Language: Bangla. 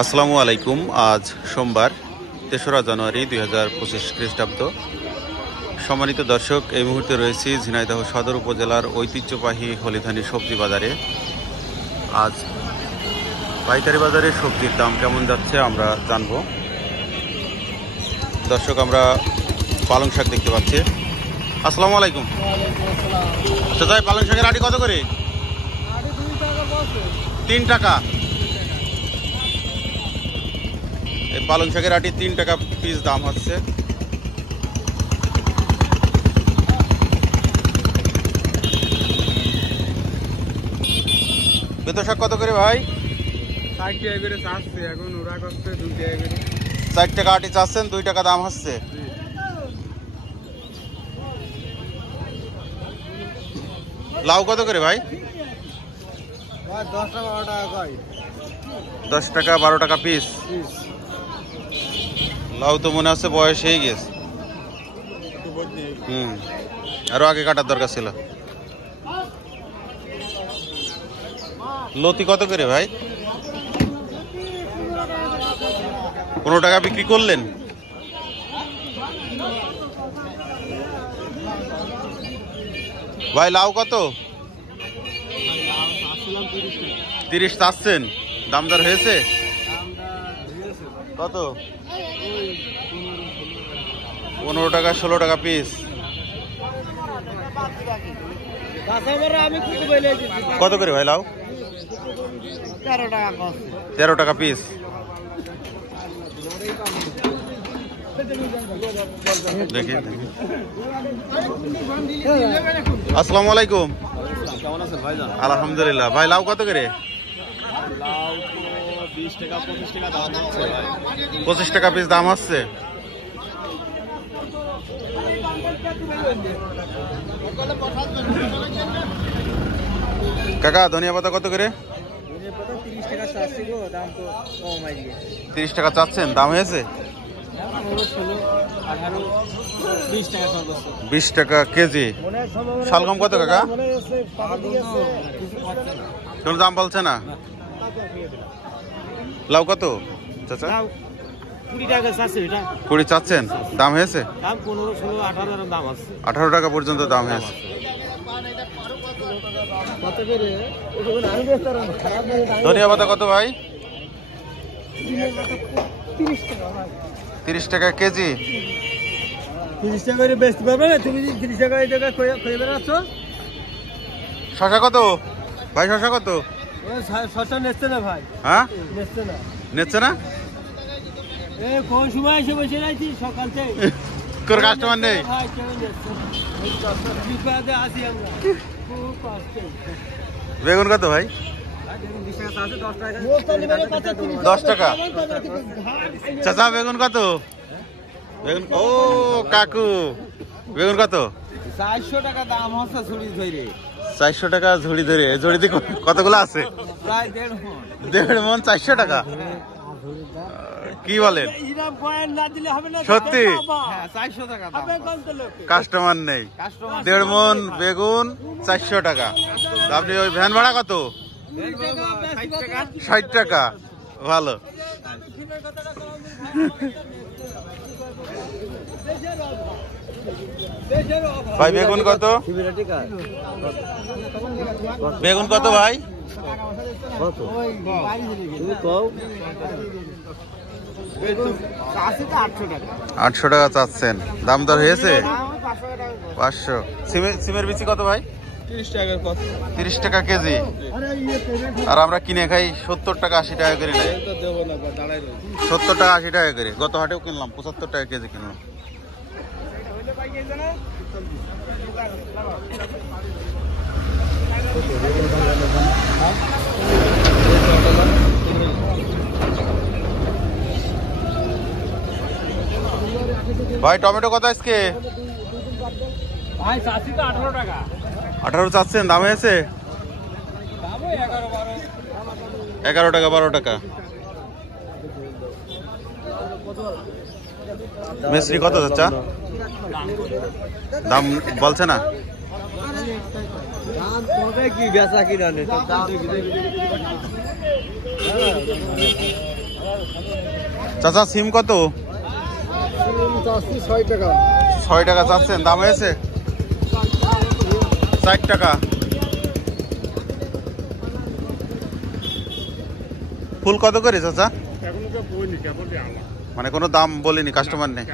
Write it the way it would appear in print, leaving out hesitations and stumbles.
আসসালামু আলাইকুম। আজ সোমবার ৩রা জানুয়ারি ২০২৫ খ্রিস্টাব্দ। সম্মানিত দর্শক, এই মুহূর্তে রয়েছি ঝিনাইদহ সদর উপজেলার ঐতিহ্যবাহী হলিধানি সবজি বাজারে। আজ পাইকারি বাজারে সবজির দাম কেমন যাচ্ছে আমরা জানব। দর্শক, আমরা পালং শাক দেখতে পাচ্ছি। আসসালামু আলাইকুম। চাচা, পালং শাকের আটি কত করে? 3 টাকা। এই পালং শাকের আটি 3 টাকা পিস দাম হচ্ছে। বেতো শাক কত করে ভাই? 60 টাকা করে চাচ্ছে, এখন ওরা করছে 2 টাকা করে। 4 টাকা আটি চাচ্ছেন, 2 টাকা দাম হচ্ছে। লাউ কত করে ভাই? 10 টাকা 12 টাকা কয়। 10 টাকা 12 টাকা পিস। লাউ তো মনে হচ্ছে বয়স হয়ে গেছে। আরো আগে কাটার দরকার ছিল। লতি কত করে ভাই? 15 টাকা বিক্রি করলেন। ভাই লাউ কত? 30 চাচ্ছেন। দাম দর হয়েছে কত? 15 টাকা 16 টাকা পিস। কত করে ভাই লাউ? 13 টাকা পিস। দেখি। আসসালামু আলাইকুম। কেমন আছেন ভাইজান? আলহামদুলিল্লাহ। ভাই লাউ কত করে? লাউ তো 20 টাকা 25 টাকা দাম হচ্ছে ভাই। 25 টাকা পিস দাম হচ্ছে। কাকা, ধনিয়া পাতা কত করে? 30 টাকা চাচ্ছি গো, দাম তো কমাই দিয়ে। 30 টাকা চাচ্ছেন, দাম হয়েছে? 16 18 20 টাকা সর্বোচ্চ। 20 টাকা কেজি। শালগম কত কাকা? কোনো দাম বলছে না। লাউ কত চাচা? 20 টাকা চাচ্ছি। এটা 20 চাচ্ছেন, দাম হয়েছে? দাম 15 16 18 এর দাম আছে। 18 টাকা পর্যন্ত দাম হয়েছে। ধনিয়া পাতা কত ভাই? 30 টাকা কেজি। 30 টাকা করে বেচতে পারবে না তুমি? 30 টাকা এই টাকা কই বেরাচ্ছ? শশা কত ভাই? শশা কত? শশা নেচ্ছে না ভাই। হ্যাঁ, নেচ্ছে না। নিচ্ছে না? এই কোন সময় এসে বসে আছি সকাল থেকে। কোন কাস্টমার নেই? ভাই কেন নেচ্ছে? এই বিপদে আছি আমরা। খুব কষ্টে। বেগুন কত ভাই? 10 টাকা। চাচা বেগুন কত? বেগুন ও কাকু, বেগুন কত? 400 টাকা দাম হচ্ছে ঝুড়ি ধরে। 400 টাকা ঝুড়ি ধরে। এই ঝুড়িতে কতগুলো আছে? প্রায় 1.5 মণ। 1.5 মণ 400 টাকা? কি বলেন? সত্যি? হ্যাঁ, 400 টাকা দাম। কাস্টমার নেই। 1.5 মণ বেগুন 400 টাকা। আপনি ওই ভ্যান ভাড়া কত? 60 টাকা। ভালো। ভাই বেগুন কত? বেগুন কত ভাই? 800 টাকা চাচ্ছেন, দাম দর হয়েছে? 500। সিমের বিচি কত ভাই? 30 টাকা কেজি। আর আমরা কিনে খাই 70 টাকা 80 টাকা করে নেয়। 70 টাকা 80 টাকা করে। গত হাটেও কিনলাম 75 টাকা কেজি কিনলাম। ভাই টমেটো কত আজকে? 18 চাচ্ছেন, দাম হয়েছে? 11 টাকা 12 টাকা। মিস্ত্রি কত চাচা? দাম বলছে না? দাম কবে কি বেচা কি জানে? চাচা সিম কত? 6 টাকা। 6 টাকা চাচ্ছেন, দাম হয়েছে 60 টাকা। ফুল কত করে চাচা? মানে কোনো দাম বলিনি, কাস্টমার নেই।